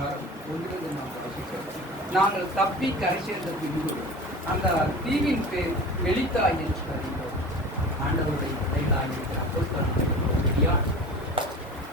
அதிகாரம் 1 நாம் வாசிக்கிறோம். நாங்கள் தப்பி கரை சேர்ந்த பின்பு அந்த தீவின் பேர் மெலித்தா என்று அறிந்தோம். ஆண்டவருடைய பிள்ளைகளாயிருக்கிற அப்போஸ்தலர்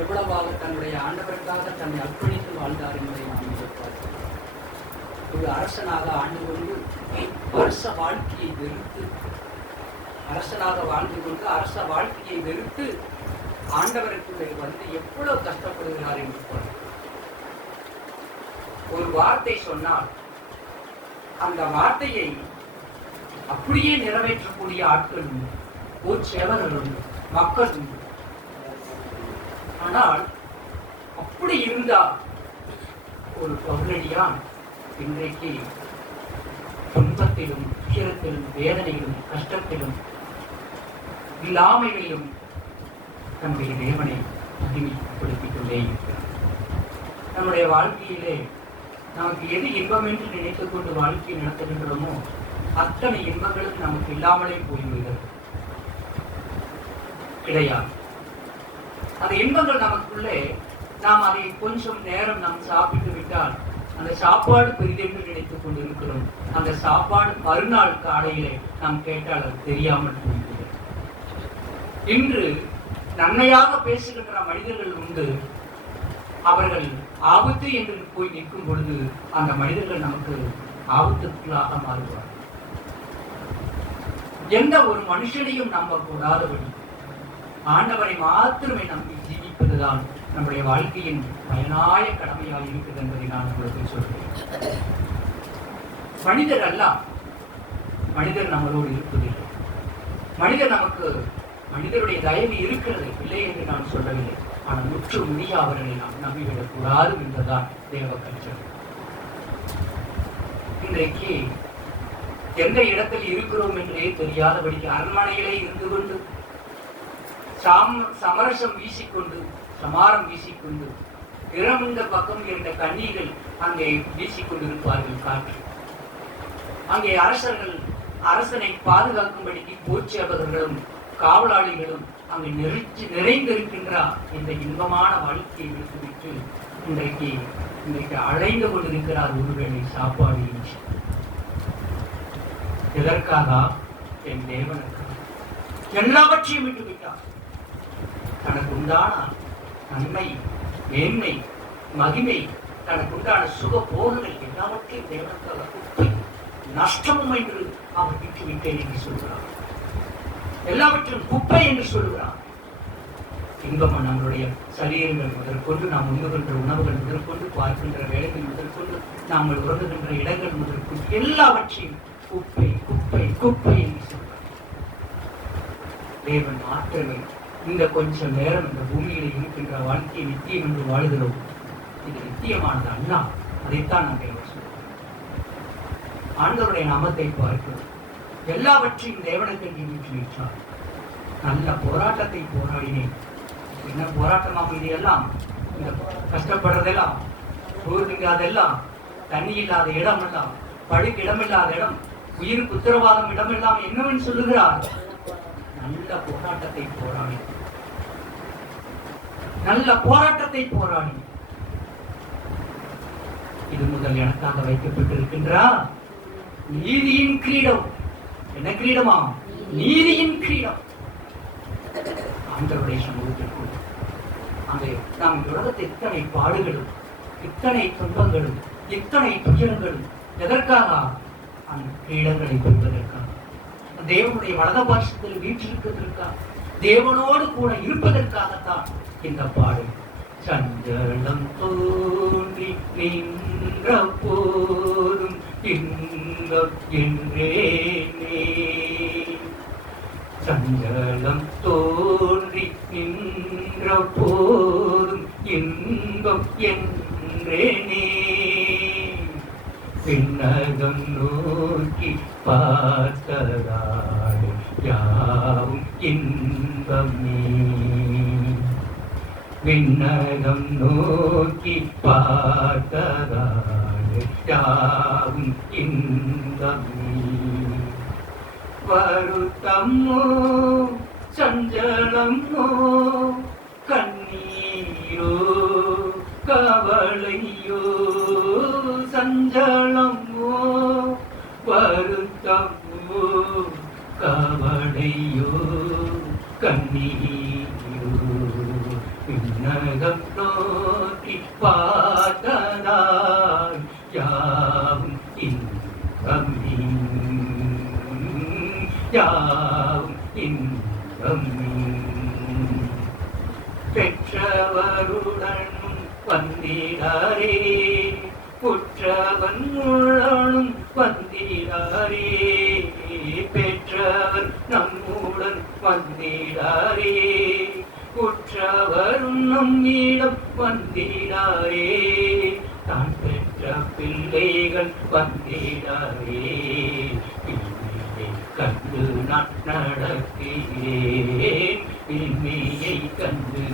எவ்வளவாக தன்னுடைய ஆண்டவருக்காக தன்னை அர்ப்பணித்து வாழ்ந்தார் என்பதை நாம் பார்க்கிறோம். ஒரு அரசனாக ஆண்டு கொண்டு அரச வாழ்க்கையை வெறுத்து அரசனாக வாழ்ந்து கொண்டு அரச வாழ்க்கையை வெறுத்து ஆண்டவருக்கு வந்து எவ்வளவு கஷ்டப்படுகிறார் என்று பாருங்கள். ஒரு வார்த்தை சொன்னால் அந்த வார்த்தையை அப்படியே நிறைவேற்றக்கூடிய ஆட்கள் ஒரு சேவகர்கள் மக்கள். ஆனால் அப்படி இருந்தால் ஒரு பௌரடியான் இன்றைக்கு துன்பத்திலும் துயரத்திலும் வேதனையிலும் கஷ்டத்திலும் இல்லாமையிலும் நம்முடைய தேவனை மகிமைப்படுத்திக் கொண்டே இருக்கிறார். நம்முடைய வாழ்க்கையிலே நமக்கு எது இன்பம் என்று நினைத்துக் கொண்டு வாழ்க்கையை நடத்துகின்றோமோ அத்தனை இன்பங்களும் நமக்கு இல்லாமலே போய்விடுகிறது. கிடையாது. அந்த இன்பங்கள் நமக்குள்ளே நாம் அதை கொஞ்சம் நேரம் நாம் சாப்பிட்டு விட்டால் அந்த சாப்பாடு பெரிதென்று நினைத்துக் கொண்டிருக்கிறோம். அந்த சாப்பாடு மறுநாள் காலையிலே நாம் கேட்டால் அது தெரியாமல் போய்விடுகிறது. இன்று நன்மையாக பேசுகின்ற மனிதர்கள் உண்டு. அவர்கள் ஆபத்து என்று போய் நிற்கும் பொழுது அந்த மனிதர்கள் நமக்கு ஆபத்துக்குள்ளாக மாறுவார்கள். எந்த ஒரு மனுஷனையும் நம்பக்கூடாதபடி ஆண்டவரை மாத்திரமே நம்பி ஜீவிப்பதுதான் நம்முடைய வாழ்க்கையின் பயனாய கடமையாக இருக்குது என்பதை நான் உங்களுக்கு சொல்கிறேன். மனிதர் அல்ல, மனிதர் நம்மளோடு இருப்பதில்லை. மனிதர் நமக்கு மனிதருடைய தயவு இருக்கிறது இல்லை என்று நான் சொல்லவில்லை. ஆனால் முற்று முடிய அவர்களை நாம் நம்பிவிடக் கூடாது என்பதுதான் தேவ கல்ச்சர். இன்றைக்கு எந்த இடத்தில் இருக்கிறோம் என்றே தெரியாதபடிக்கு அரண்மனையிலே இருந்து கொண்டு சமரசம் வீசிக்கொண்டு சமாரம் வீசிக்கொண்டு இரண்டு பக்கம் இருந்த கண்ணீர்கள் அங்கே வீசிக்கொண்டிருப்பார்கள் காற்று. அங்கே அரசனை பாதுகாக்கும்படிக்கு போர்ச்சேவகர்களும் காவலாளிகளும் அங்கு நிறைந்திருக்கின்ற இந்த இன்பமான வாழ்க்கையை விட்டுவிட்டு இன்றைக்கு அழைந்து கொண்டிருக்கிறார் ஒருவேளை சாப்பாடு என்று. எதற்காக? என் தேவனுக்காக எல்லாவற்றையும் விட்டுவிட்டார். தனக்கு உண்டான நன்மை, மேன்மை, மகிமை, தனக்கு உண்டான சுக போகங்கள் எல்லாவற்றையும் தேவனுக்காக குப்பை நஷ்டமும் என்று அவர் விட்டுவிட்டேன் என்று சொல்கிறார். எல்லாவற்றும் குப்பை என்று சொல்கிறார். இன்பம் நம்மளுடைய சரீரங்கள் முதற்கொண்டு நாம் உண்ணுகின்ற உணவுகள் முதற்கொண்டு பார்க்கின்ற வேலைகள் முதற்கொண்டு நாங்கள் உறங்குகின்ற இடங்கள் முதற்கொண்டு எல்லாவற்றையும் குப்பை குப்பை குப்பை என்று சொல்கிறார். தேவன் மாற்றமே இந்த கொஞ்சம் நேரம் இந்த பூமியில் இருக்கின்ற வாழ்க்கையை நித்தியம் என்று வாழ்கிறோம். இது நித்தியமானது அல்ல. அதைத்தான் நாங்கள் சொல்கிறோம். ஆண்டவருடைய நாமத்தை பார்க்கிறோம். எல்லாவற்றையும் தேவனுக்கு நின்று வைத்தார். நல்ல போராட்டத்தை போராடினேன். என்ன போராட்டமாக இது எல்லாம்? இந்த கஷ்டப்படுறதெல்லாம், போர்விங்காதெல்லாம், தண்ணி இல்லாத இடம் எல்லாம், படுக்க இடமில்லாத இடம், உயிருக்கு உத்தரவாதம் இடமெல்லாம் என்னவென்று சொல்லுகிறார்? நல்ல போராட்டத்தை போராடி, நல்ல போராட்டத்தை போராடி. இது முதல் எனக்காக வைக்கப்பட்டிருக்கின்றார் நீதியின் கிரீடம். என்ன கிரீடமா? நீதியின் கிரீடம். ஆண்டவருடைய சமூகத்திற்குள் அங்கே நாம் உலகத்தில் இத்தனை பாடுகளும், இத்தனை துன்பங்களும், இத்தனை துயரங்களும் எதற்காக? அந்த கிரீடங்களை பெறுவதற்காக, தேவனுடைய வலது பாட்சத்தில் வீற்றிருப்பதற்காக, தேவனோடு கூட இருப்பதற்காகத்தான் இந்த பாடு. சஞ்சலம் தோன்றி நின்ற போதும் இன்பம் என்றேனே, சஞ்சலம் தோன்றி நின்ற போதும் இன்பம் என்றேனே, விண்ணகம் நோக்கி பார்த்ததால் யாவும் இன்பமே, விண்ணகம் நோக்கி பார்த்ததால் யாவும் இன்பமே. வருத்தமோ சஞ்சலமோ கண்ணீரோ கவலையோ சஞ்சலமோ வருத்தமோ கவலையோ கண்ணீரோ விண்ணகம் நோக்கி பார்த்ததால் யாவும் இன்பம் யாவும் இன்பம் பெற்றவருடன் வந்திடாரே குற்றவன் உள்ளனும் வந்திடாரே பெற்றவர் நம்முடன் வந்திடாரே குற்றவரும் நம்மிடம் வந்திடாரே தான் பெற்ற பிள்ளைகள் வந்திடாரே கண்டு நான் நடக்கிறேன் பின்மையை கண்டு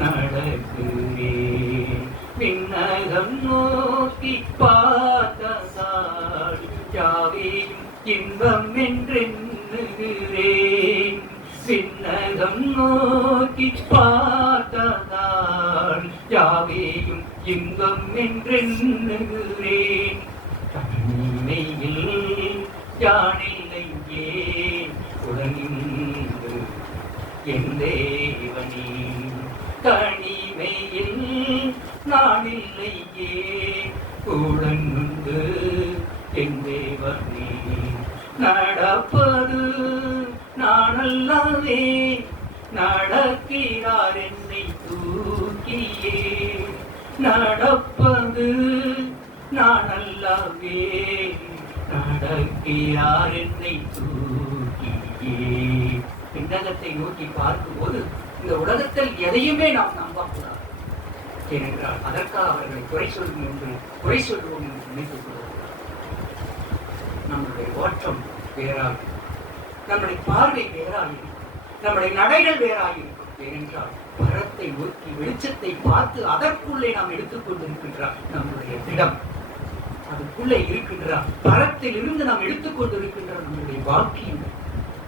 நடக்கிறேன் விண்ணகம் நோக்கி பார்த்ததால் யாவையும் இன்பம் என்றெண்ணுகிறேன் விண்ணகம் நோக்கி பார்த்ததால் யாவையும் இன்பம் என்றெண்ணுகிறேன் தனிமையில் யானில்லையே உடனின்று என் தேவனே தனிமையில் நான் இல்லையே உடனுண்டு என் தேவனே நடப்பது நான் அல்லவே நடக்கிறார் என்னை தூக்கியே நடப்பது நான் அல்லவே நடக்கிறார் என்னை தூக்கியே விண்ணகத்தை நோக்கி பார்க்கும்போது இந்த உலகத்தில் எதையுமே நாம் நம்பக்கூடாது. ஏனென்றால் அதற்காக அவர்களை குறை சொல்வோம் என்று நினைத்துக் கொள்வோம். நம்முடைய ஓட்டம் வேறாக, நம்முடைய பார்வை வேறாக இருக்கும், நம்முடைய நடைகள் வேறாக இருக்கும். ஏனென்றால் பரத்தை நோக்கி வெளிச்சத்தை பார்த்து அதற்குள்ளே நாம் எடுத்துக்கொண்டிருக்கின்றார் நம்முடைய திடம், அதுக்குள்ளே இருக்கின்றார் பரத்தில் இருந்து நாம் எடுத்துக்கொண்டிருக்கின்ற நம்முடைய வாழ்க்கையும்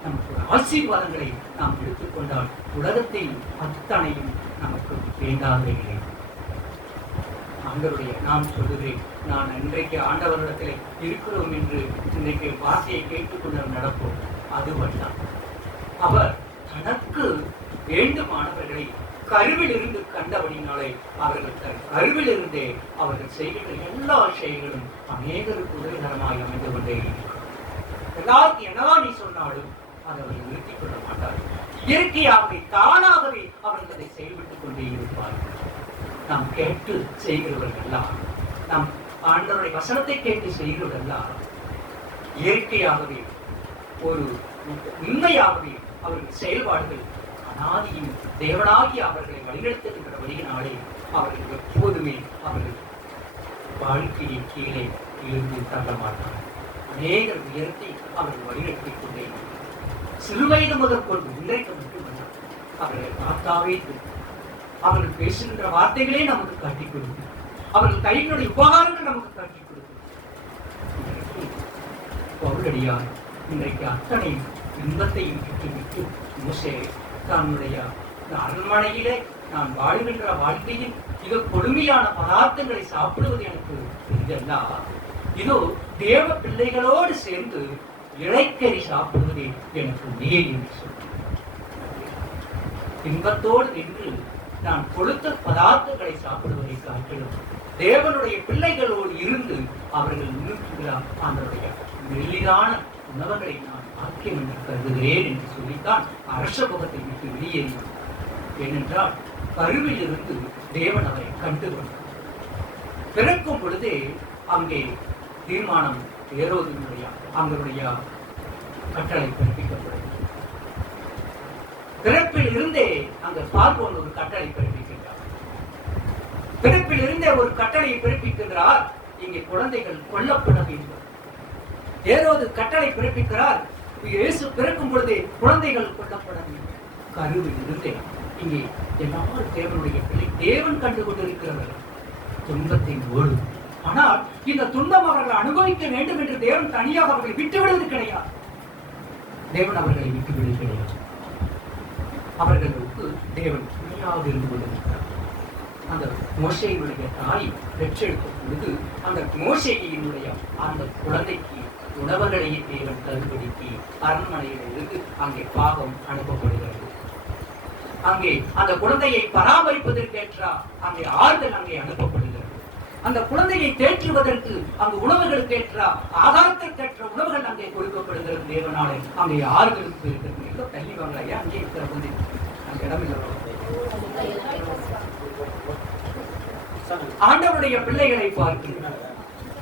நமக்கு ஆசீர்வாதங்களை நாம் எடுத்துக்கொண்டால் உலகத்தை அத்தனையும் நமக்கு வேண்டாதே. ஆண்டவருடைய நான் சொல்லுகிறேன், நான் இன்றைக்கு ஆண்டவரிடத்தில் இருக்கிறோம் என்று இன்றைக்கு வார்த்தையை கேட்டுக்கொண்டு நடப்போம். அதுவல்தான் அவர் தனக்கு வேண்டுமானவர்களை கருவில் இருந்து கண்டபடினாலே அவர்கள் கருவில் இருந்தே அவர்கள் செய்கின்ற எல்லா செயல்களும் அநேகருக்கு உதவிகரமாய் அமைந்து கொண்டே இருக்கிறார். எல்லாருக்கும் என்னதான் நீ சொன்னாலும் அதை அவர்கள் நிறுத்திக் கொள்ள மாட்டார்கள். இயற்கையாகவே தானாகவே அவர்கள் அதை செயல்பட்டுக் கொண்டே இருப்பார்கள். நாம் கேட்டு செய்கிறவர்களெல்லாம், நாம் ஆண்டவருடைய வசனத்தை கேட்டு செய்கிறவர்களெல்லாம் இயற்கையாகவே ஒரு உண்மையாகவே அவர்கள் செயல்பாடுகள் அநாதியும் தேவனாகி அவர்களை வழிநடத்துகின்ற வழியினாலே அவர்கள் எப்போதுமே அவர்கள் வாழ்க்கையை கீழே இருந்து தள்ள மாட்டார்கள். அநேக உயர்த்தி அவர்கள் வழிநடத்திக் கொண்டே சிறுவயது முதற்கொண்டு இன்றைக்கு மட்டுமல்ல, அவர்கள் பார்த்தாவே அவர்கள் பேசுகின்ற வார்த்தைகளே நமக்கு காட்டிக் கொடுக்கும், அவர்கள் கைகளுடைய உபகாரங்கள் நமக்கு காட்டிக் கொடுக்கும். பவுலடியார் இன்றைக்கு அத்தனை இன்பத்தையும் விட்டு மோசே தன்னுடைய அரண்மனையிலே நான் வாழ்கின்ற வாழ்க்கையில் மிக கொடுமையான பதார்த்தங்களை சாப்பிடுவது எனக்கு இதெல்லா, இதோ தேவ பிள்ளைகளோடு சேர்ந்து இலைக்கறி சாப்பிடுவதே எனக்கு மேல் என்று சொன்னார். இன்பத்தோடு நின்று நான் கொடுத்த பதார்த்தங்களை சாப்பிடுவதை காட்டிலும் தேவனுடைய பிள்ளைகளோடு இருந்து அவர்கள் நிறுத்துகிறார் அதனுடைய மெல்லிதான உணவுகளை நான் ஆக்கியம் என்று கருதுகிறேன் என்று சொல்லித்தான் அரச முகத்தை விட்டு வெளியேறினார். ஏனென்றால் கருவில் இருந்து தேவன் அவரை கண்டு கொண்டார். பிறக்கும் பொழுதே அங்கே தீர்மானம் ஏரோதினுடைய அவங்களுடைய கட்டளை பிறப்பிக்கப்படும். பிறப்பில் இருந்தே அங்க பார்வோன் ஒரு கட்டளை பிறப்பிக்கின்றார். பிறப்பில் இருந்தே ஒரு கட்டளையை பிறப்பிக்கின்றார், இங்கே குழந்தைகள் கொல்லப்பட வேண்டும். ஏரோது கட்டளை பிறப்பிக்கிறார், இயேசு பிறக்கும் பொழுதே குழந்தைகள் கொல்லப்பட வேண்டும். கருவில் இருந்தே இங்கே எல்லாரும் தேவனுடைய பிள்ளை தேவன் கண்டு கொண்டிருக்கிறவர்கள் துன்பத்தின் ஓடு. ஆனால் இந்த துன்பம் அவர்கள் அனுபவிக்க வேண்டும் என்று தேவன் தனியாக அவர்களை விட்டுவிடுவது கிடையாது. தேவன் அவர்களை விட்டுவிடுவது கிடையாது. அவர்களுக்கு தேவன் துணையாக இருந்து கொண்டிருக்கிறார். அந்த மோசேயினுடைய தாய் பெற்றெடுக்கும் பொழுது அந்த மோசேயினுடைய அந்த குழந்தைக்கு உணவுகளையே தேவன் கருப்படுத்தி அரண்மனையிலிருந்து அங்கே பாகம் அனுப்பப்படுகிறது. அங்கே அந்த குழந்தையை பராமரிப்பதற்கேற்ற அங்கே ஆறுதல் அங்கே அனுப்பப்படுகிறது. அந்த குழந்தையை தேற்றுவதற்கு அங்கு உணவுகளுக்கேற்ற ஆதாரத்திற்கேற்ற உணவுகள் அங்கே கொடுக்கப்படுகிறது. தேவனாலே அங்கே ஆறுதலுக்கு இருக்கிறது. எங்க தள்ளி வாங்கலையா அங்கே இருக்கிற குழந்தை அந்த இடமில்லை. ஆண்டவருடைய பிள்ளைகளை பார்க்கிறேன்.